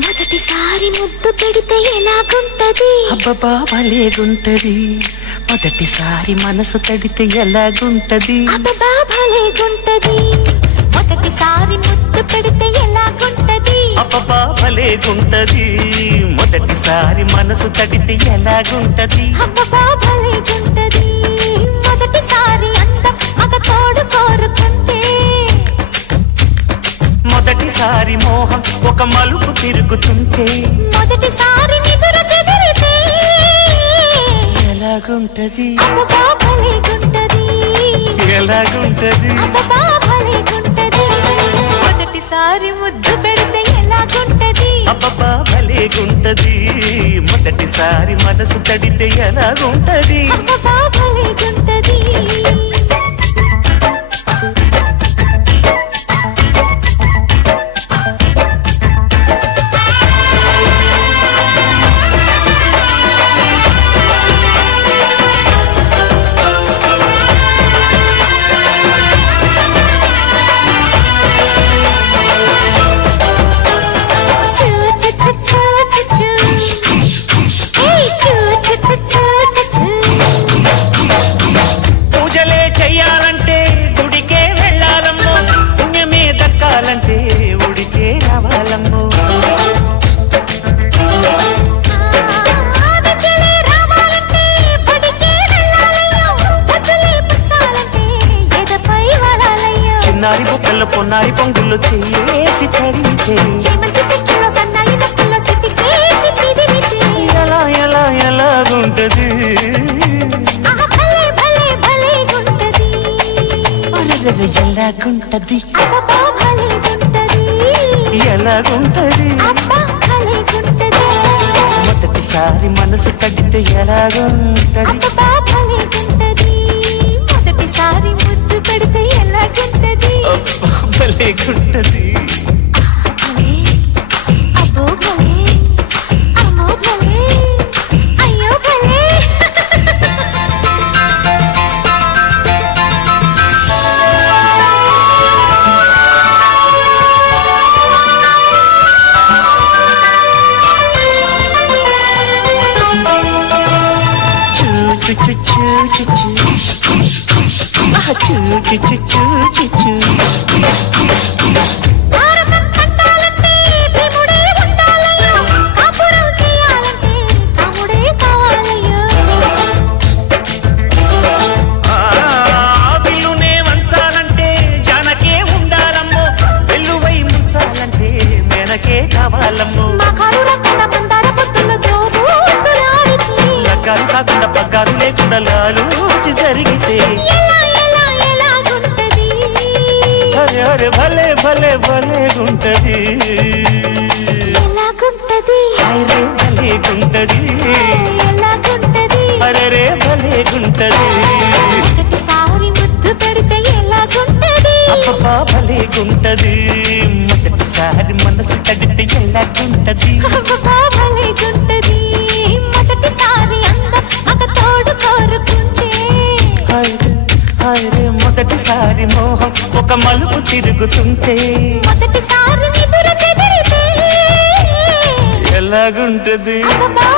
మొదటిసారి ముద్దు పెడితే ఎలాగుంటది అబ్బబ్బా భలేగుంటది మొదటిసారి మనసు తడితే ఎలాగుంటది అబ్బబ్బా భలేగుంటది మొదటిసారి ముద్దు పెడితే ఎలాగుంటది అబ్బబ్బా భలేగుంటది మొదటిసారి మనసు తడితే ఎలాగుంటది అబ్బబ్బా భలేగుంటది మొదటిసారి అందం మగ తోడు కోరుకుంటే మొదటిసారి మోహం ఒక మలుపు తిరుగుతుంటే మొదటిసారి నిదుర చెదిరితే ఎలాగుంటది అబ్బబ్బా భలేగుంటది ఎలాగుంటది అబ్బబ్బా భలేగుంటది మొదటిసారి ముద్దు పెడితే ఎలాగుంటది అబ్బబ్బా భలేగుంటది మొదటిసారి మనసు తడితే ఎలాగుంటది అబ్బబ్బా భలేగుంటది పూజలే చెయ్యాలంటే గుడికే వెళ్ళాలమ్మో పుణ్యమే దక్కాలంటే ఉడికే రావాలమ్మో చిన్నారి బుక్కల్లో పొన్నారి పొంగుల్లో చేసి తడితే ఎలా ఎలా ఎలాగుంటది ఎలాగుంటది ఎలాగుంటది మొదటిసారి మనసు తగ్గితే ఎలాగుంటది మొదటిసారి ముద్దు పెడితే ఎలాగుంటది భలేగుంటది అబ్బో భలే అమ్మో భలే అయ్యో భలే విల్లునే వంచాలంటే జానకే ఉండాలమ్మో వెల్లువై ముంచాలంటే మెనకే కావాలమ్మో లగ్గాలు కాకుండా పగ్గాలు లేకుండా లాలూచి జరిగితే అరే అరే భలే భలే భలేగుంటది అరే భలేగుంటది అరే భలేగుంటది అబ్బబ్బా భలేగుంటది మొదటిసారి మనసు తడితే ఎలాగుంటది అరే మొదటిసారి మోహం ఒక మలుపు తిరుగుతుంటే మొదటిసారి నిదుర చెదిరితే ఎలాగుంటది అబ్బబ్బా